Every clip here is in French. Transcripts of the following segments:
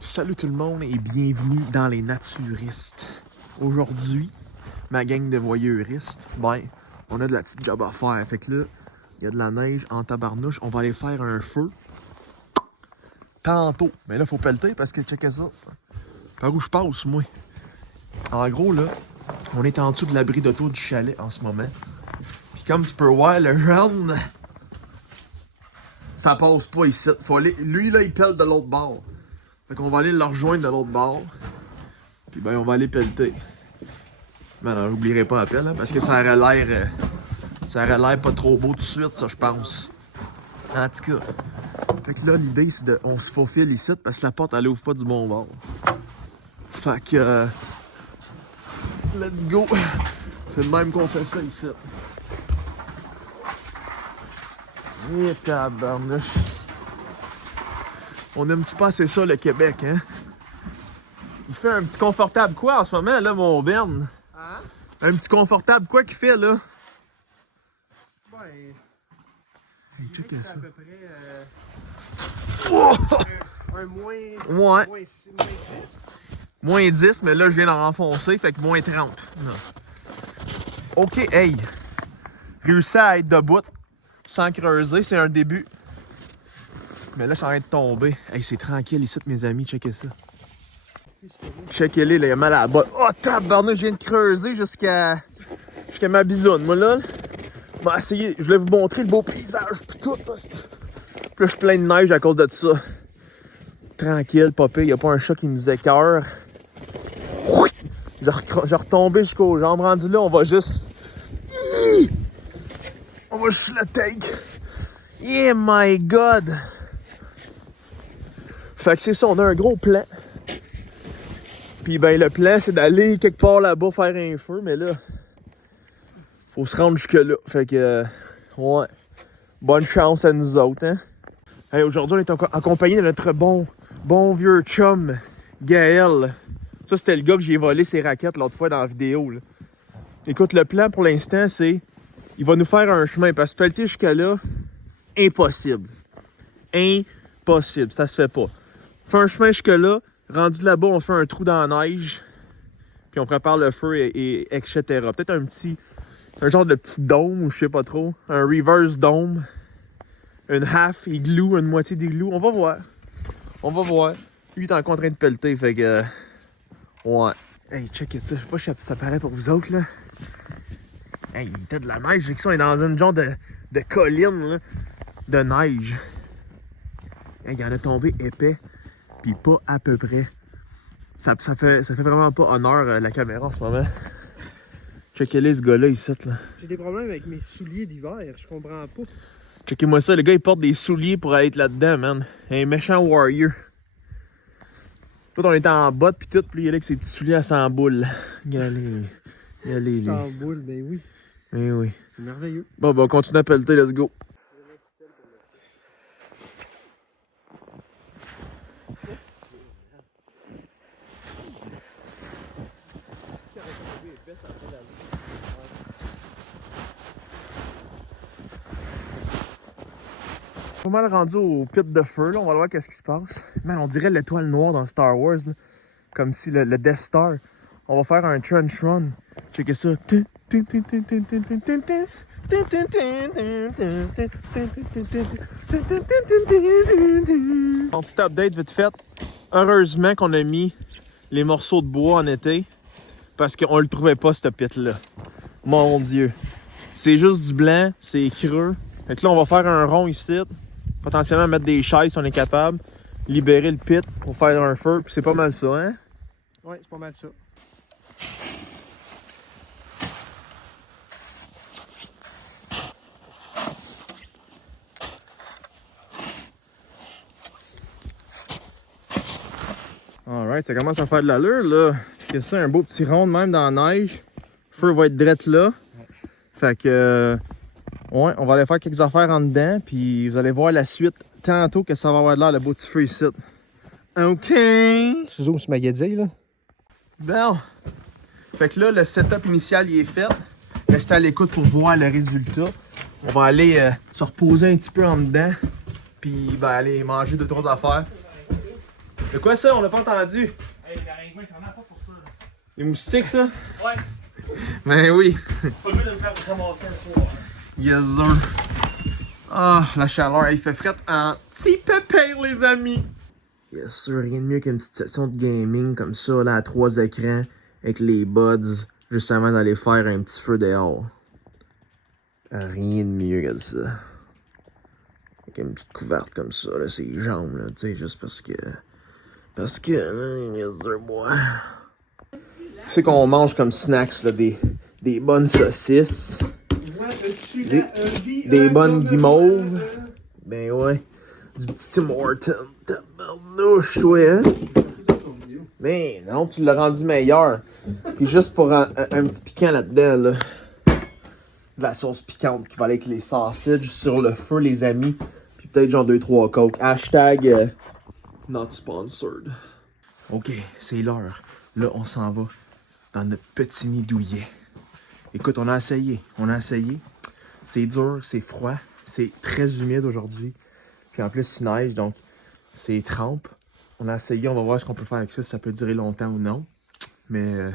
Salut tout le monde et bienvenue dans les naturistes. Aujourd'hui, ma gang de voyeuristes, on a de la petite job à faire. Fait que là, il y a de la neige en tabarnouche. On va aller faire un feu tantôt. Mais là, faut pelleter parce que checkez ça. Par où je passe, moi? En gros, là, on est en dessous de l'abri d'auto du chalet en ce moment. Puis comme tu peux voir, le round, ça passe pas ici. Faut aller... Lui, là, il pèle de l'autre bord. Fait qu'on va aller le rejoindre de l'autre bord. Puis on va aller pelleter. Mais non, j'oublierai pas la pelle, hein, parce que ça aurait l'air pas trop beau tout de suite, ça, je pense. En tout cas. Fait que là, l'idée, c'est de... On se faufile ici, parce que la porte, elle ouvre pas du bon bord. Fait que... let's go! C'est le même qu'on fait ça ici. Et tabarnouche. On aime-tu pas assez ça, le Québec, hein? Il fait un petit confortable quoi en ce moment, là, mon Ben? Hein? Un petit confortable quoi qu'il fait, là? Ben... Hey, checkez ça. à peu près... Oh! un moins... Ouais. Moins 6, moins 10. Moins 10, mais là, je viens d'en renfoncer, fait que moins 30. Non. OK, hey! Réussi à être debout sans creuser, c'est un début. Mais là, je suis en train de tomber. Hey, c'est tranquille ici, mes amis, checkez ça. Checkez-les, là, il y a mal à la botte. Oh, tabarnouche, je viens de creuser jusqu'à ma bisoune. Moi, là, je vais essayer, je vais vous montrer le beau paysage, pis tout. Là, puis là, je suis plein de neige à cause de ça. Tranquille, papé, il n'y a pas un chat qui nous écœure. J'ai retombé jusqu'aux jambes. Rendu là, on va juste... On va juste le take. Yeah, my God! Fait que c'est ça, on a un gros plan. Puis ben le plan c'est d'aller quelque part là-bas faire un feu, mais là, faut se rendre jusque là. Fait que, ouais, bonne chance à nous autres, hein. Hey, aujourd'hui on est accompagné de notre bon vieux chum, Gaël. Ça c'était le gars que j'ai volé ses raquettes l'autre fois dans la vidéo, là. Écoute, le plan pour l'instant c'est, il va nous faire un chemin, parce que pelleter jusqu'à là, impossible. Impossible, ça se fait pas. Fait un chemin jusque là, rendu là-bas, on fait un trou dans la neige, puis on prépare le feu et etc. Peut-être un genre de petit dôme, je sais pas trop, un reverse dôme, une half igloo, une moitié d'igloo, on va voir. On va voir. Lui, il est encore en train de pelleter, fait que... ouais. Hey, check it, je sais pas si ça paraît pour vous autres, là. Hey, il était de la neige, j'ai que ça, on est dans une genre de colline, là, de neige. Hey, il y en a tombé épais. Pis pas à peu près. Ça fait vraiment pas honneur la caméra en ce moment. Checkez-les ce gars-là ici, là. J'ai des problèmes avec mes souliers d'hiver, je comprends pas. Checkez-moi ça, le gars il porte des souliers pour être là-dedans, man. Un méchant warrior. L'autre on était en botte pis tout, pis il est là avec ses petits souliers à 100 boules. Regardez, Sans boule, ben oui. Eh oui. C'est merveilleux. Bon, on continue à pelleter, let's go. Pas mal rendu au pit de feu, là. On va voir qu'est-ce qui se passe. Man, on dirait l'étoile noire dans Star Wars, là. Comme si le Death Star. On va faire un trench run. Checkez ça. Un petit update vite fait. Heureusement qu'on a mis les morceaux de bois en été. Parce qu'on le trouvait pas, ce pit-là. Mon Dieu. C'est juste du blanc, c'est creux. Fait que là, on va faire un rond ici. Potentiellement mettre des chaises si on est capable. Libérer le pit pour faire un feu. Puis c'est pas mal ça, hein? Ouais, c'est pas mal ça. Alright, ça commence à faire de l'allure, là. C'est ça, un beau petit rond même dans la neige. Le feu va être direct là. Fait que... ouais, on va aller faire quelques affaires en dedans, puis vous allez voir la suite tantôt que ça va avoir de l'air le beau petit feu ici. OK! Tu zoomes sur ma guédille, là? Bon. Fait que là, le setup initial, il est fait. Restez à l'écoute pour voir le résultat. On va aller se reposer un petit peu en dedans, puis aller manger 2-3 affaires. C'est quoi ça? On l'a pas entendu. Hey, l'araignée, t'en as pas pour ça, là. Les moustiques, ça? Ouais. Ben oui. Pas le mieux de me faire ramasser un soir. Yes, sir. Ah, la chaleur, il fait fret en petit pépère, les amis. Yes, sir. Rien de mieux qu'une petite session de gaming comme ça, là, à 3 écrans, avec les buds, juste avant d'aller faire un petit feu dehors. Rien de mieux que ça. Avec une petite couverte comme ça, là, ses jambes, là, tu sais, juste parce que. Parce que, yes, sir, moi. C'est qu'on mange comme snacks, là, des bonnes saucisses. Des bonnes guimauves. Ben ouais. Du petit Tim Hortons. Tabarnouche, toi, hein? Mais non, tu l'as rendu meilleur. Puis juste pour un petit piquant là-dedans, là. De la sauce piquante qui va aller avec les sausages sur le feu, les amis. Puis peut-être genre 2-3 coke. Hashtag not sponsored. Ok, c'est l'heure. Là, on s'en va dans notre petit nid douillet. Écoute, on a essayé. C'est dur, c'est froid, c'est très humide aujourd'hui. Puis en plus, il neige, donc c'est trempe. On a essayé, on va voir ce qu'on peut faire avec ça, si ça peut durer longtemps ou non. Mais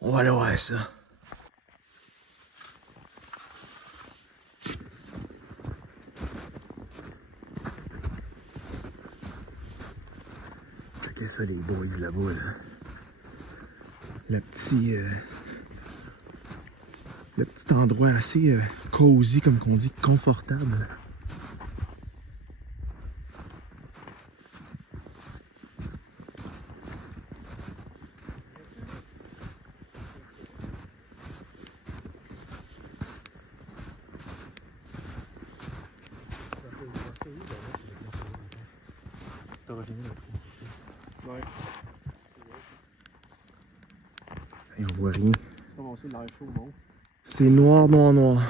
on va aller voir ça. Checkez ça, les boys là-bas, là. Le petit endroit assez cosy, comme qu'on dit, confortable. Et on voit rien. C'est noir, noir, noir.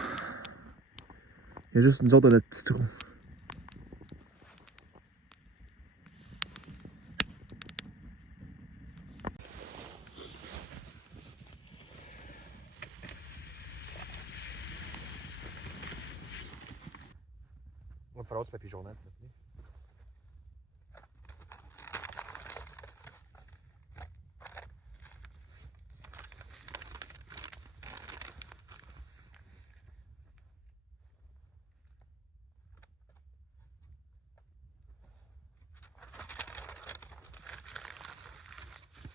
Il y a juste nous autres dans notre petit trou. Il va falloir du papier journal, s'il te plaît.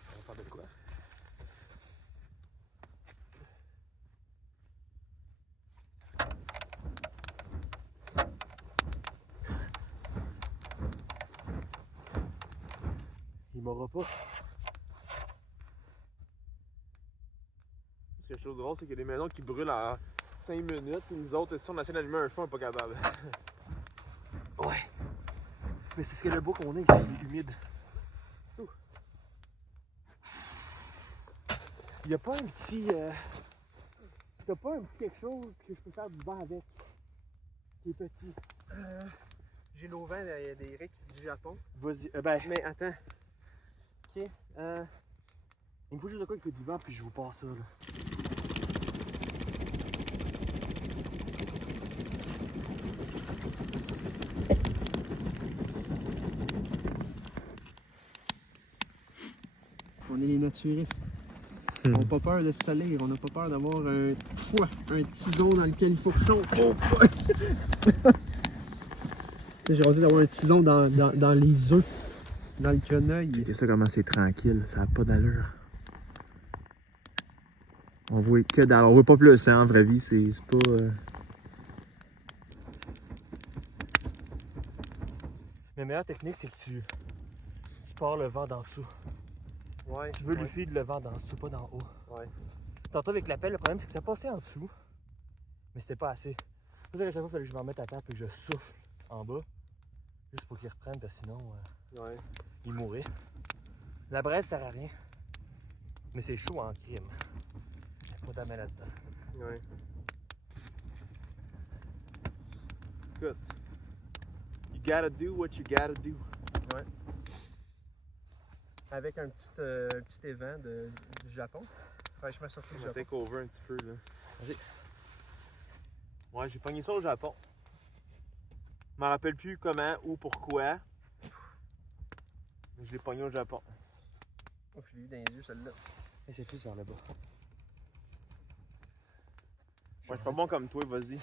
On va faire de quoi? Il m'aura pas. Quelque chose de drôle, c'est qu'il y a des maisons qui brûlent en 5 minutes, et nous autres, si on essaie d'allumer un feu, on n'est pas capable. Ouais. Mais c'est parce que le bois qu'on a ici, il est humide. Il n'y a pas un petit. T'as pas un petit quelque chose que je peux faire du vent avec? Qui est petit. J'ai l'auvent d'Eric du Japon. Vas-y, ben. Mais attends. Ok. Il me faut juste de quoi qui fait du vent, puis je vous passe ça, là. On est les naturistes. On n'a pas peur de se salir, on n'a pas peur d'avoir un tison dans lequel il faut que je chante. Oh, j'ai osé d'avoir un tison dans les œufs, dans le quenouille. Regardez ça comment c'est tranquille, ça n'a pas d'allure. On voit que dalle, on voit pas plus, hein, en vraie vie, c'est pas... La meilleure technique, c'est que tu pars le vent d'en dessous. Ouais, Tu veux lui filer le vent d'en dessous, pas d'en haut. Ouais. Tantôt avec la pelle, le problème c'est que ça passait en dessous, mais c'était pas assez. C'est à chaque fois, il fallait que je m'en mette à terre et que je souffle en bas, juste pour qu'il reprenne, parce que sinon, Ouais. il mourrait. La braise sert à rien, mais c'est chaud en crime. Il n'y a pas d'amène là-dedans. Ouais. Good. You gotta do what you gotta do. Ouais. Avec un petit évent du Japon. Fraîchement sorti du Japon. take over un petit peu, là. Vas-y. Ouais, j'ai pogné ça au Japon. Je m'en rappelle plus comment ou pourquoi. Je l'ai pogné au Japon. Oh, je l'ai vu dans les yeux, celle-là. Et c'est plus vers le bas. Moi, je suis pas bon comme toi, vas-y.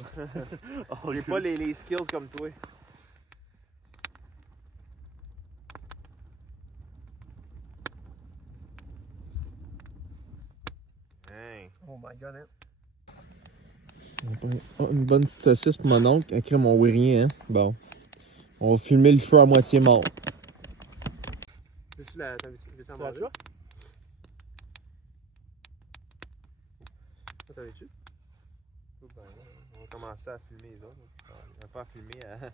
Oh, J'ai pas les skills comme toi. Hey. Oh my god, hein. Oh, une bonne petite saucisse pour mon oncle. Écrit mon oui rien, hein. Bon. On va filmer le feu à moitié mort. Veux-tu la... Veux-tu en Tu la manger? choix? Ça, t'avais-tu? Ben, on va commencer à filmer les autres. On va pas à filmer,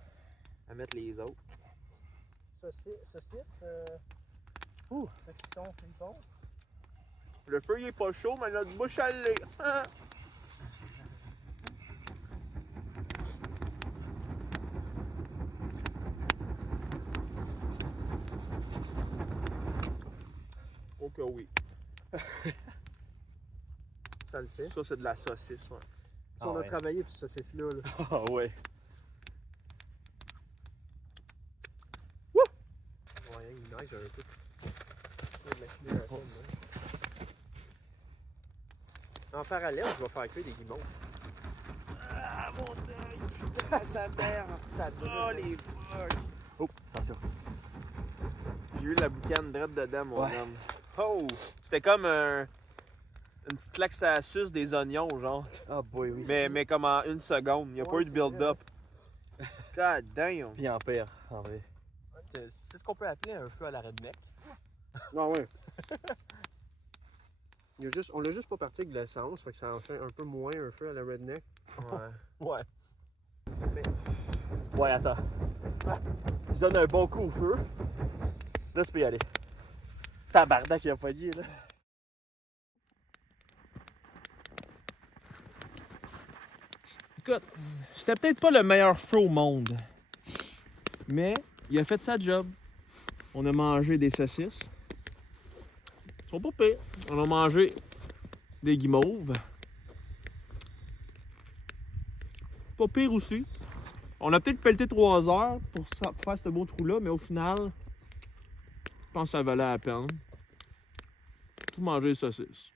à mettre les autres. Saucisse, frisson. Le feu il est pas chaud, mais notre bouche elle l'est. Oh que oui. Ça le fait. Ça c'est de la saucisse, ouais. Si on a travaillé pour ce saucisse-là. Là. Ah ouais. Ouais, il neige un peu. Il y a de la climation, en parallèle, je vais faire cuire des guimauves. Ah mon dieu! Ça merde! Oh les fuck! Oh, attention. J'ai eu la boucane drette dedans, mon Ouais. homme. Oh! C'était comme une petite claque à suce des oignons, genre. Ah boy, oui. Mais comme en une seconde. Il n'y a pas eu de build-up. God damn! Puis en pire, en vrai. C'est ce qu'on peut appeler un feu à la redneck. Non, ouais. On l'a juste pas parti avec de l'essence, fait que ça en fait un peu moins un feu à la redneck. Ouais. Ouais. Ouais, attends. Je donne un bon coup au feu. Là, tu peux y aller. Tabarnak, il a pogné, là. Écoute, c'était peut-être pas le meilleur feu au monde. Mais il a fait sa job. On a mangé des saucisses. Ils sont pas pires. On a mangé des guimauves. Pas pire aussi. On a peut-être pelleté 3 heures pour faire ce beau trou-là, mais au final, je pense que ça valait la peine. Tout manger des saucisses.